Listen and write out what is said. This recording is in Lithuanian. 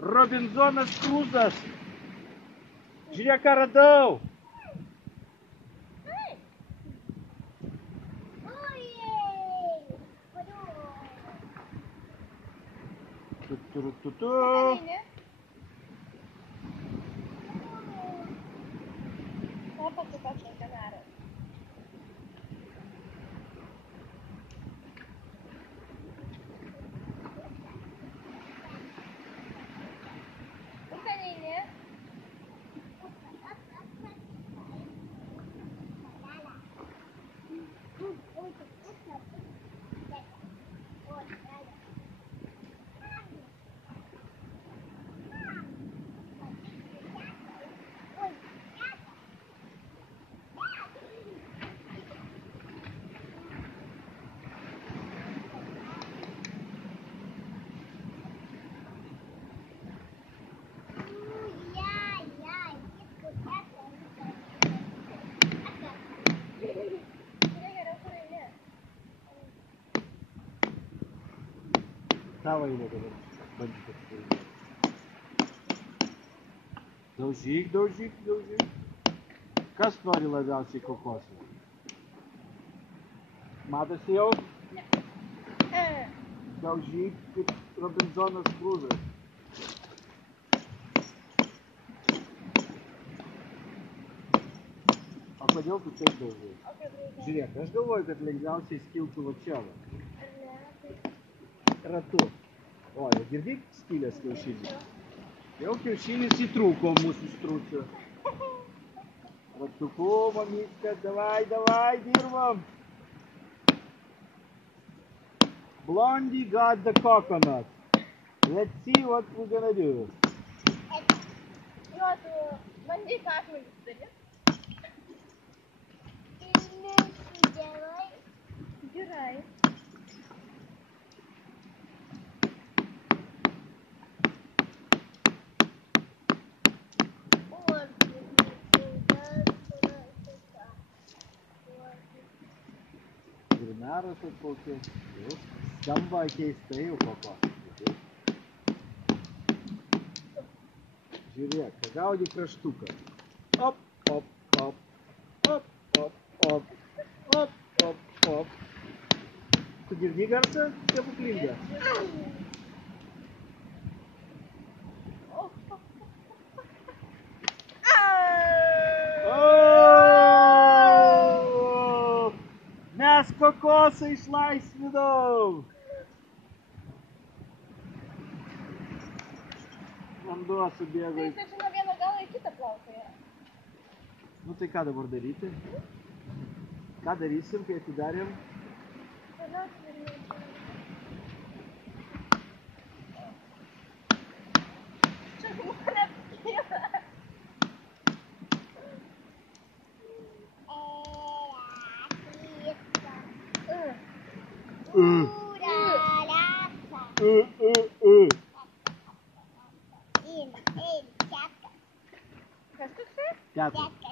Robinzonas Kruzas. Žiūrėk, ką radau. Tu. Tavo eilė dabar. Bandžiu kažkaip. Daužyk. Kas nori labiausiai kokosų? Matosi jau? Ne. Daužyk kaip Robinzonas Kruzas. O kodėl tu taip daužai? Žiūrėk, aš galvoju, kad lengviausiai skiltų va čia. Ratu. O, jau girdyk skylės kiaušinį. Jau kiaušinis įtrūko mūsų stručio. Ratuku, mamytka, davai, dirbam. Blondie got the coconut. Let's see what we're gonna do. Bandyk akmenis daryti. Gerai. Grinaras atplaukė. Skamba keistai jau kokosas. Žiūrėk, gaudi kraštuką. Op. Tu girdi garsą? Stebuklingą. Mes kokosą išlaisvinau. Vanduo subėgo. Tai jis nuo vieno galo į kitą plaukia. Nu tai ką dabar daryti? Ką darysim, kai atidarėm? Čia žmonė apkyla. Teatro.